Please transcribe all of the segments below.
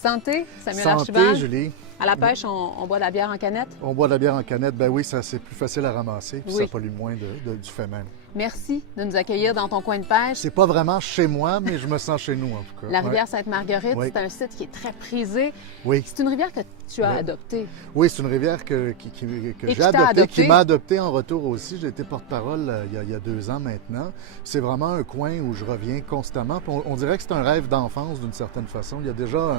Santé, Samuel Santé, Archibald. Julie. À la pêche, on boit de la bière en canette. On boit de la bière en canette. Ben oui, ça c'est plus facile à ramasser, puis Oui. ça pollue moins du fait même. Merci de nous accueillir dans ton coin de pêche. C'est pas vraiment chez moi, mais je me sens chez nous en tout cas. La Ouais. rivière Sainte-Marguerite, Oui. c'est un site qui est très prisé. Oui. C'est une rivière que tu as Oui. adoptée. Oui, c'est une rivière que qui j'ai t'a adoptée, adopté. qui m'a adopté en retour aussi. J'ai été porte-parole il y a 2 ans maintenant. C'est vraiment un coin où je reviens constamment. Puis on dirait que c'est un rêve d'enfance d'une certaine façon. Il y a déjà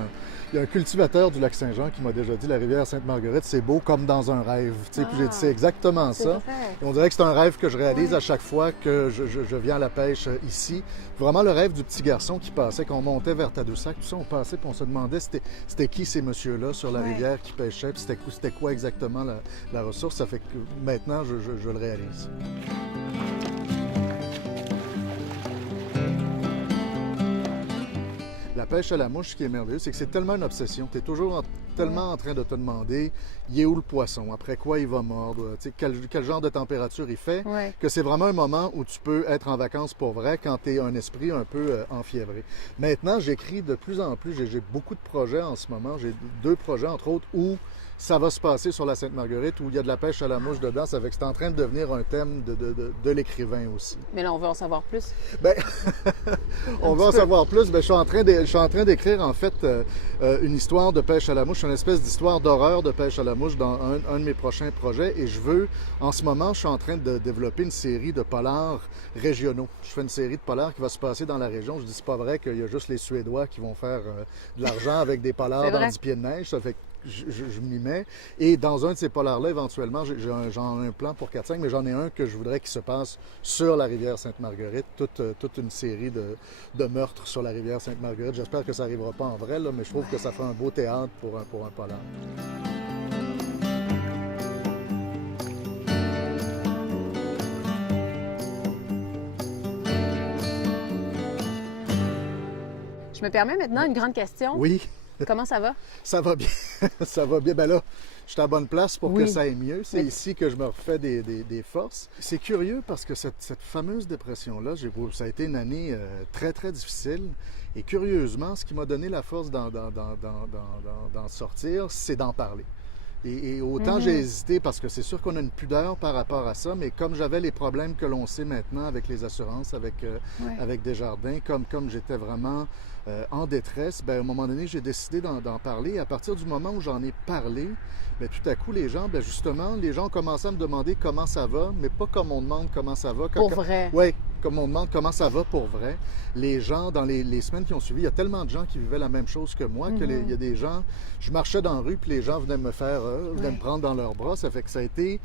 un cultivateur du lac Saint-Jean qui m'a déjà dit la rivière Sainte-Marguerite, c'est beau comme dans un rêve. Tu sais, puis j'ai dit c'est exactement C'est ça. vrai. Et on dirait que c'est un rêve que je réalise Ouais. à chaque fois que je viens à la pêche ici. Vraiment le rêve du petit garçon qui passait, quand on montait vers Tadoussac, tout ça, on passait puis on se demandait c'était qui ces messieurs-là sur la Ouais. rivière qui pêchaient, puis c'était quoi exactement la ressource. Ça fait que maintenant, je le réalise. La pêche à la mouche, ce qui est merveilleux, c'est que c'est tellement une obsession. Tu es toujours tellement en train de te demander, il est où le poisson? Après quoi il va mordre? Tu sais, quel genre de température il fait? Ouais. Que c'est vraiment un moment où tu peux être en vacances pour vrai quand tu es un esprit un peu enfiévré. Maintenant, j'écris de plus en plus. J'ai beaucoup de projets en ce moment. J'ai 2 projets, entre autres, où ça va se passer sur la Sainte-Marguerite, où il y a de la pêche à la mouche dedans. Ça fait que c'est en train de devenir un thème de l'écrivain aussi. Mais là, on veut en savoir plus. Ben, on va en savoir plus. Ben, je suis en train d'écrire, en fait, une histoire de pêche à la mouche, une espèce d'histoire d'horreur de pêche à la mouche dans un de mes prochains projets. Et en ce moment, je suis en train de développer une série de polars régionaux. Je fais une série de polars qui va se passer dans la région. Je dis, c'est pas vrai qu'il y a juste les Suédois qui vont faire de l'argent avec des polars C'est dans vrai. 10 pieds de neige. Ça fait que je m'y mets. Et dans un de ces polars-là, éventuellement, j'en ai un plan pour 4-5, mais j'en ai un que je voudrais qu'il se passe sur la rivière Sainte-Marguerite, toute une série de meurtres sur la rivière Sainte-Marguerite. J'espère que ça n'arrivera pas en vrai, là, mais je trouve que ça ferait un beau théâtre pour un polar. Je me permets maintenant une grande question. Oui, Comment ça va? ça va bien. Ça va bien. Ben là, je suis à la bonne place pour Oui. que ça aille mieux. C'est Mais- ici que je me refais des forces. C'est curieux parce que cette fameuse dépression-là, ça a été une année très, très difficile. Et curieusement, ce qui m'a donné la force d'en sortir, c'est d'en parler. Et autant j'ai hésité parce que c'est sûr qu'on a une pudeur par rapport à ça, mais comme j'avais les problèmes que l'on sait maintenant avec les assurances, Ouais. avec Desjardins, comme j'étais vraiment en détresse, ben, à un moment donné, j'ai décidé d'en parler. Et à partir du moment où j'en ai parlé, ben, tout à coup, les gens ont commencé à me demander comment ça va, mais pas comme on demande comment ça va. Pour vrai. Oui, comme on demande comment ça va pour vrai. Les gens, dans les semaines qui ont suivi, il y a tellement de gens qui vivaient la même chose que moi, il y a des gens, je marchais dans la rue, puis les gens venaient venaient me prendre dans leurs bras. Ça fait que ça a été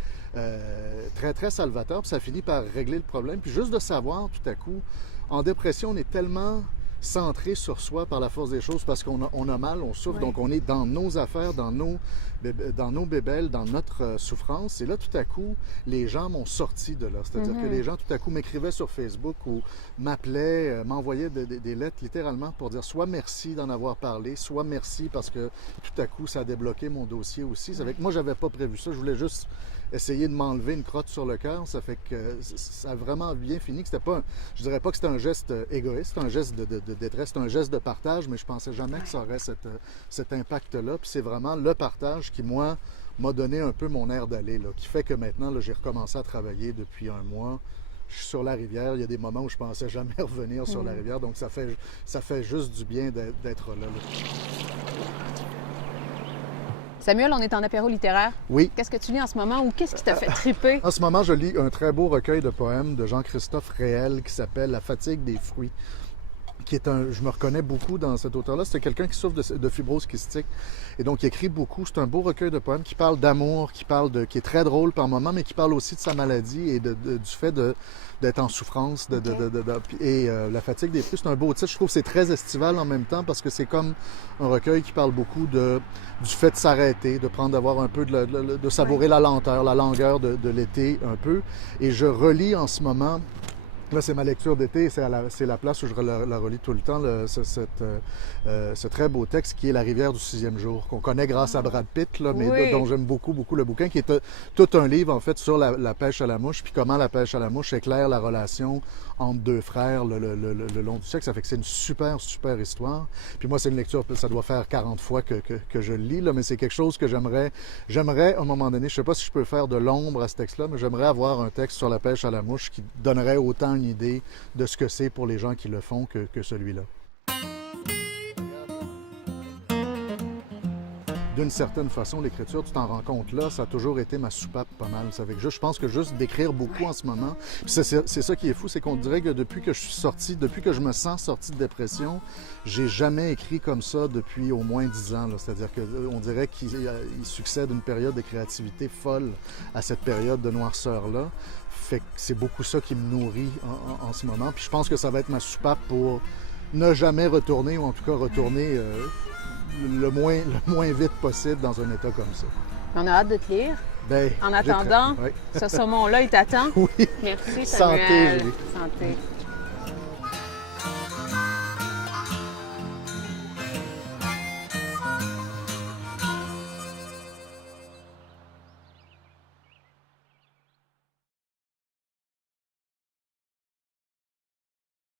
très, très salvateur, puis ça finit par régler le problème. Puis juste de savoir, tout à coup, en dépression, on est tellement centré sur soi par la force des choses parce qu'on a mal, on souffre, Ouais. donc on est dans nos affaires, dans nos bébelles, dans notre souffrance. Et là, tout à coup, les gens m'ont sorti de là. C'est-à-dire que les gens, tout à coup, m'écrivaient sur Facebook ou m'appelaient, m'envoyaient des lettres littéralement pour dire soit merci d'en avoir parlé, soit merci parce que tout à coup, ça a débloqué mon dossier aussi. Ça fait que moi, j'avais pas prévu ça. Je voulais juste essayer de m'enlever une crotte sur le cœur. Ça fait que ça a vraiment bien fini. Que c'était pas, je dirais pas que c'était un geste égoïste, c'est un geste de détresse, c'est un geste de partage, mais je pensais jamais que ça aurait cet impact-là. Puis c'est vraiment le partage qui, moi, m'a donné un peu mon air d'aller, là, qui fait que maintenant, là, j'ai recommencé à travailler depuis un mois. Je suis sur la rivière. Il y a des moments où je pensais jamais revenir sur la rivière. Donc, ça fait juste du bien d'être là. Samuel, on est en apéro littéraire. Oui. Qu'est-ce que tu lis en ce moment ou qu'est-ce qui t'a fait triper? En ce moment, je lis un très beau recueil de poèmes de Jean-Christophe Réel qui s'appelle La fatigue des fruits. Je me reconnais beaucoup dans cet auteur-là. C'est quelqu'un qui souffre de fibrose kystique. Et donc, il écrit beaucoup. C'est un beau recueil de poèmes qui parle d'amour, qui est très drôle par moments, mais qui parle aussi de sa maladie et du fait d'être en souffrance. La fatigue des fruits, c'est un beau titre. Je trouve que c'est très estival en même temps parce que c'est comme un recueil qui parle beaucoup du fait de s'arrêter, d'avoir un peu de savourer la lenteur, la langueur de l'été un peu. Et je relis en ce moment Là, c'est ma lecture d'été, c'est la place où je la relis tout le temps, ce très beau texte qui est La rivière du sixième jour, qu'on connaît grâce à Brad Pitt, là, mais Oui. dont j'aime beaucoup, beaucoup le bouquin, qui est tout un livre, en fait, sur la pêche à la mouche, puis comment la pêche à la mouche éclaire la relation entre deux frères le long du siècle. Ça fait que c'est une super, super histoire. Puis moi, c'est une lecture, ça doit faire 40 fois que je le lis, là, mais c'est quelque chose que j'aimerais, à un moment donné, je ne sais pas si je peux faire de l'ombre à ce texte-là, mais j'aimerais avoir un texte sur la pêche à la mouche qui donnerait autant une idée de ce que c'est pour les gens qui le font que celui-là. D'une certaine façon, l'écriture, tu t'en rends compte là, ça a toujours été ma soupape pas mal. Ça fait que je pense que juste d'écrire beaucoup en ce moment, c'est ça qui est fou, c'est qu'on dirait que depuis que je me sens sorti de dépression, j'ai jamais écrit comme ça depuis au moins 10 ans. C'est-à-dire qu'on dirait qu'il succède une période de créativité folle à cette période de noirceur-là. Fait que c'est beaucoup ça qui me nourrit en ce moment. Puis je pense que ça va être ma soupape pour ne jamais retourner, ou en tout cas retourner le moins vite possible dans un état comme ça. On a hâte de te lire. Bien, En attendant, oui. ce saumon-là, il t'attend. Oui. Merci, Santé, Samuel. Julie. Santé.